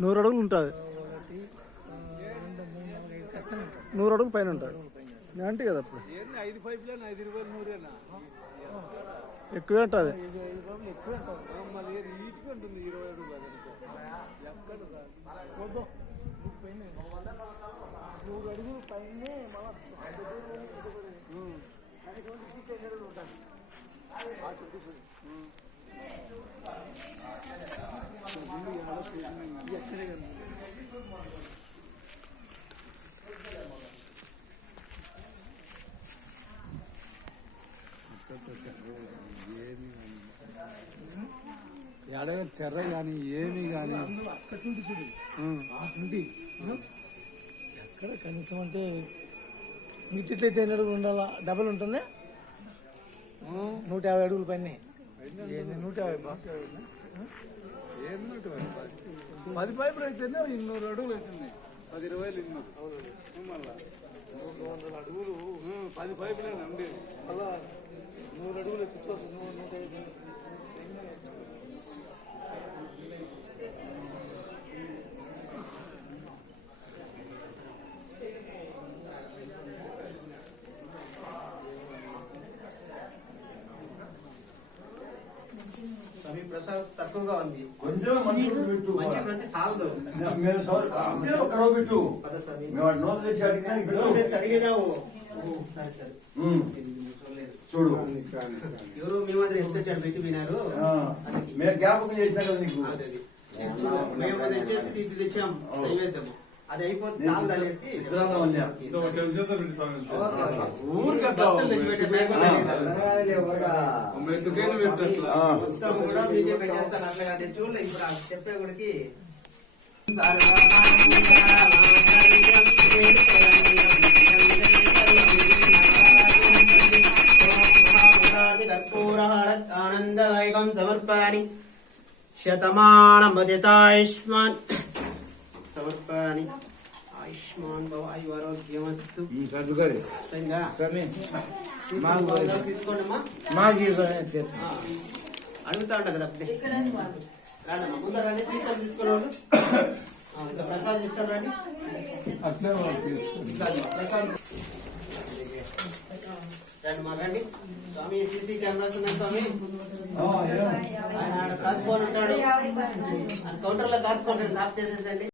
100 అడుగులు ఉంటుంది. 100 అడుగులు పైన ఉంటుంది. అంటే కదా అప్పుడు ఎక్కువే ఉంటుంది. చెర్ర కానీ ఏమి కానీ ఎక్కడ కనీసం అంటే మీ చెట్లు అయితే ఎన్ని అడుగులు ఉండాలా? డబల్ ఉంటుంది. 150 అడుగుల పైన 150 10 పైపులు అయితేనే 200 అడుగులు అవుతుంది. 10-20 మళ్ళా 200 అడుగులు 10 పైపులే అండి. అలా 100 అడుగులు ఎత్తుకోవచ్చు. 150 ప్రసాద్ తక్కువగా ఉంది. కొంచెం మంచి పెట్టు. ప్రతి సాలదు. ఒక్కరో పెట్టు. అడిగినావు చూడు ఎవరు మీ మాదిరి ఎంత పెట్టి వినారు. మేము జ్ఞాపకం చేసినా కదా నీకు. మేము తెచ్చేసి ఇది తెచ్చాం నైవేద్యము. అది అయిపోతే చాలు అనేసి మొత్తం కూడా మీకే పెట్టేస్తాను. అట్లా చూడలే ఇప్పుడు చెప్పే గుడికి ఆనందదాయకం సమర్పయామి. శతమానమదితాయుష్మాన్ సమర్పయామి. ఆయుష్మాన్ భవ ఆయురారోగ్యమస్తు. తీసుకోండమ్మా. అడుగుతా ఉంటా కదా రాండమ్మా. ముందరండి తీర్థం తీసుకున్నాడు. ఇంత ప్రసాదం ఇస్తారు రండి. ప్రసాదం రండి మాకండి. స్వామి సీసీ కెమెరాస్ ఉన్నాయి స్వామి. ఆయన కాసుకోని ఉంటాడు. కౌంటర్ లో కాసుకుంటాడు. ఆఫ్ చేసేసండి.